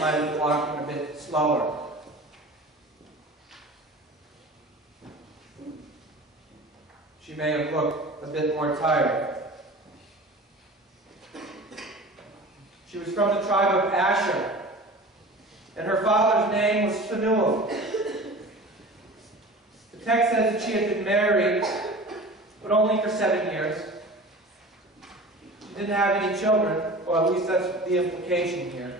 might have been walking a bit slower. She may have looked a bit more tired. She was from the tribe of Asher, and her father's name was Phanuel. The text says that she had been married, but only for 7 years. She didn't have any children, or at least that's the implication here.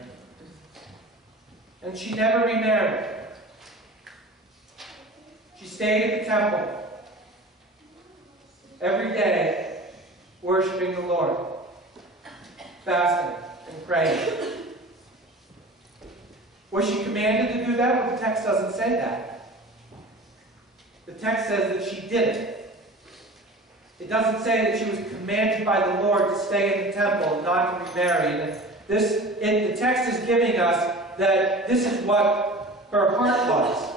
And she never remarried. She stayed at the temple every day, worshiping the Lord, fasting and praying. Was she commanded to do that? Well, the text doesn't say that. The text says that she didn't. It doesn't say that she was commanded by the Lord to stay in the temple and not to be married. And the text is giving us that this is what her heart was.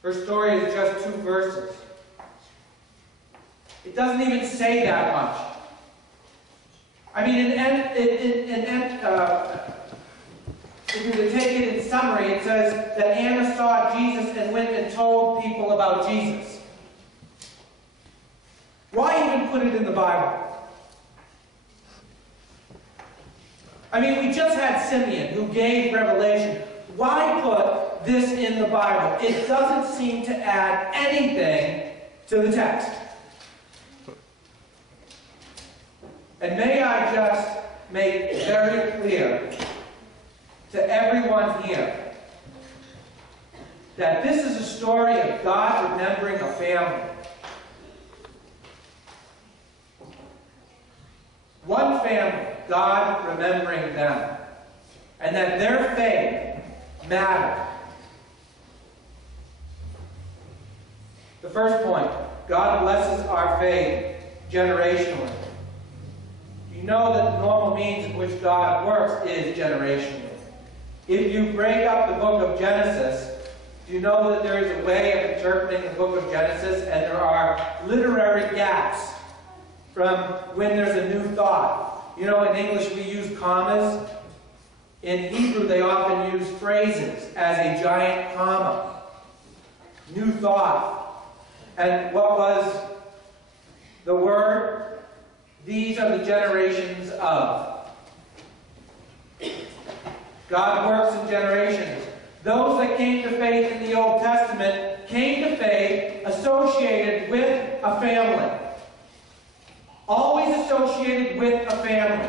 Her story is just 2 verses. It doesn't even say that much. I mean, if you were to take it in summary, it says that Anna saw Jesus and went and told people about Jesus. Why even put it in the Bible? I mean, we just had Simeon who gave revelation. Why put this in the Bible? It doesn't seem to add anything to the text. And may I just make very clear to everyone here that this is a story of God remembering a family. One family, God remembering them. And that their faith mattered. The first point, God blesses our faith generationally. You know that the normal means in which God works is generationally. If you break up the book of Genesis, do you know that there is a way of interpreting the book of Genesis, and there are literary gaps from when there's a new thought? You know, in English we use commas. In Hebrew they often use phrases as a giant comma. New thought. And what was the word? These are the generations of. God works in generations. Those that came to faith in the Old Testament came to faith associated with a family. Always associated with a family.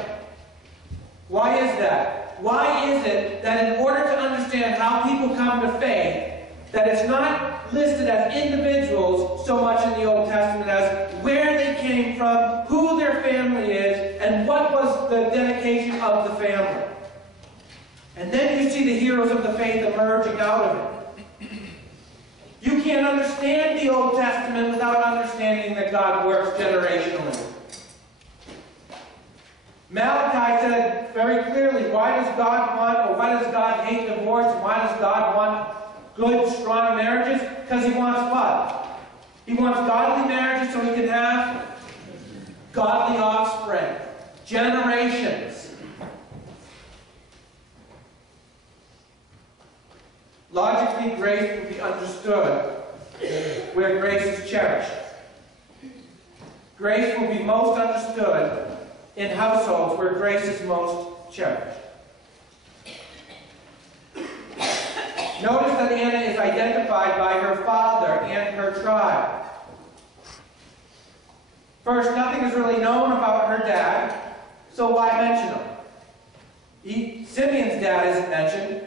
Why is that? Why is it that in order to understand how people come to faith, that it's not listed as individuals so much in the Old Testament as where they came from, who their family is, and what was the dedication of the family? And then you see the heroes of the faith emerging out of it. You can't understand the Old Testament without understanding that God works generationally. Malachi said very clearly, why does God want, or why does God hate divorce, and why does God want good, strong marriages? Because He wants what? He wants godly marriages so He can have godly offspring. Generations. Logically, grace will be understood where grace is cherished. Grace will be most understood in households where grace is most cherished. Notice that Anna is identified by her father and her tribe. First, nothing is really known about her dad, so why mention him? Simeon's dad isn't mentioned.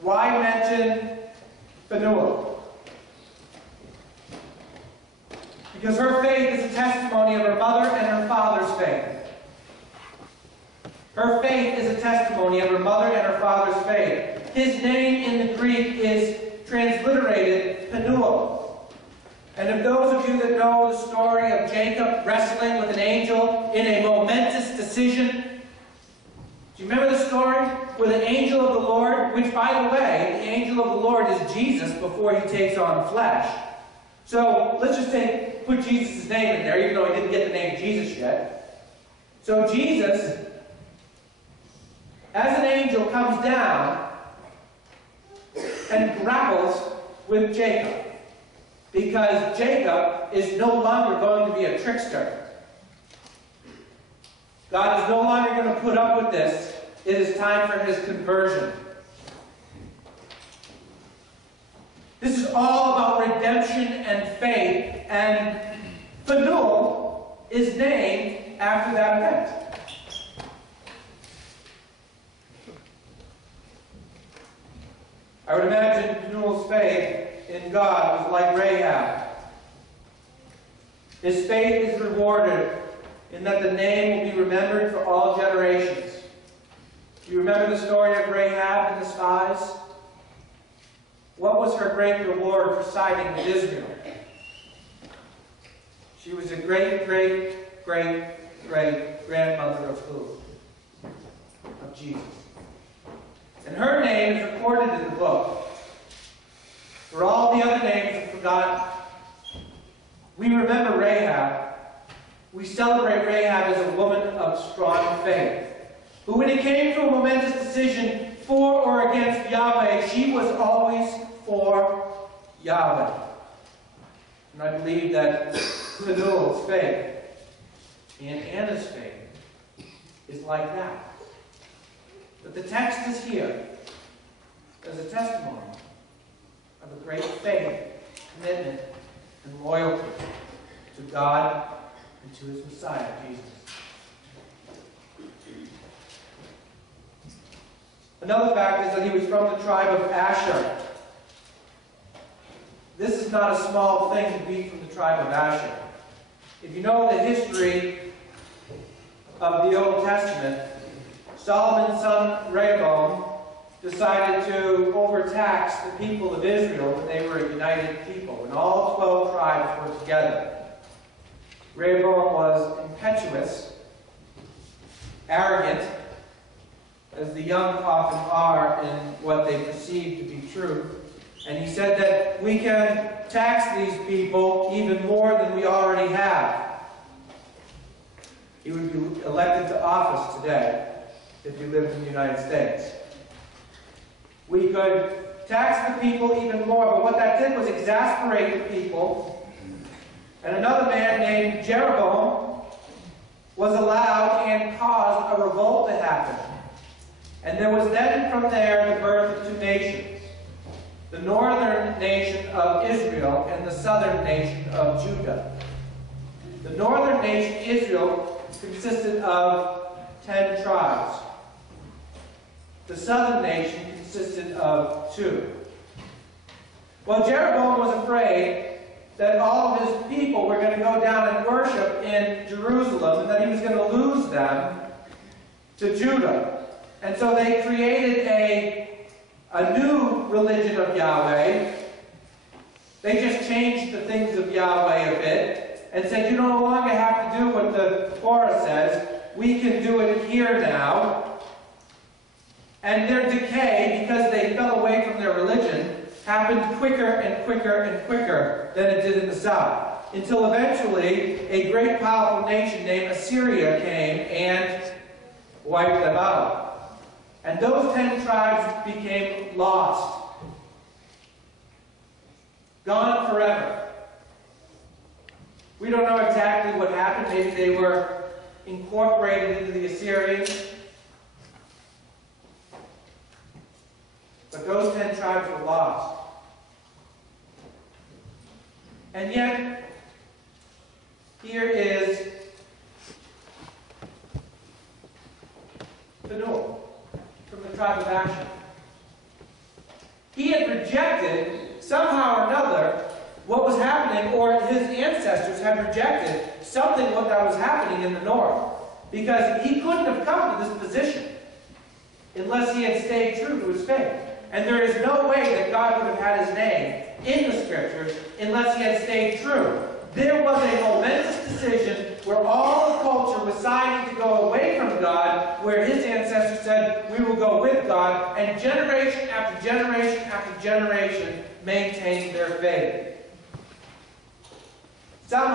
Why mention Phanuel? Because her faith is a testimony of her mother and her father's faith. Her faith is a testimony of her mother and her father's faith. His name in the Greek is transliterated Phanuel. And if those of you that know the story of Jacob wrestling with an angel in a momentous decision, do you remember the story where the angel of the Lord, which by the way, the angel of the Lord is Jesus before He takes on flesh. So let's just take put Jesus' name in there, even though he didn't get the name Jesus yet. So Jesus, as an angel, comes down and grapples with Jacob. Because Jacob is no longer going to be a trickster. God is no longer going to put up with this. It is time for his conversion. This is all about redemption and faith, and Phanuel is named after that event. I would imagine Phanuel's faith in God was like Rahab. His faith is rewarded in that the name will be remembered for all generations. Do you remember the story of Rahab and the spies? What was her great reward for siding with Israel? She was a great, great, great, great grandmother of who? Of Jesus. And her name is recorded in the book. For all the other names are forgotten. We remember Rahab. We celebrate Rahab as a woman of strong faith, who, when it came to a momentous decision for or against Yahweh, she was always for Yahweh. And I believe that Phanuel's faith and Anna's faith is like that. But the text is here as a testimony of a great faith, commitment, and loyalty to God and to his Messiah, Jesus. Another fact is that he was from the tribe of Asher. This is not a small thing to be from the tribe of Asher. If you know the history of the Old Testament, Solomon's son Rehoboam decided to overtax the people of Israel when they were a united people, when all 12 tribes were together. Rehoboam was impetuous, arrogant, as the young often are in what they perceive to be true. And he said that we can tax these people even more than we already have. He would be elected to office today if he lived in the United States. We could tax the people even more, but what that did was exasperate the people. And another man named Jeroboam was allowed and caused a revolt to happen. And there was then from there the birth of two nations. The northern nation of Israel and the southern nation of Judah. The northern nation, Israel, consisted of 10 tribes. The southern nation consisted of 2. Well, Jeroboam was afraid that all of his people were going to go down and worship in Jerusalem, and that he was going to lose them to Judah. And so they created a new religion of Yahweh. They just changed the things of Yahweh a bit and said, you no longer have to do what the Torah says. We can do it here now. And their decay, because they fell away from their religion, happened quicker and quicker and quicker than it did in the south. Until eventually, a great powerful nation named Assyria came and wiped them out. And those 10 tribes became lost. Gone forever. We don't know exactly what happened. Maybe they were incorporated into the Assyrians. But those 10 tribes were lost. And yet, here is Phanuel from the tribe of Asher. He had rejected, somehow or another, what was happening, or his ancestors had rejected something what that was happening in the north. Because he couldn't have come to this position unless he had stayed true to his faith. And there is no way that God would have had his name in the Scriptures unless he had stayed true. There was a momentous decision where all of culture was siding to go away from God, where his ancestors said, we will go with God, and generation after generation after generation maintained their faith. somehow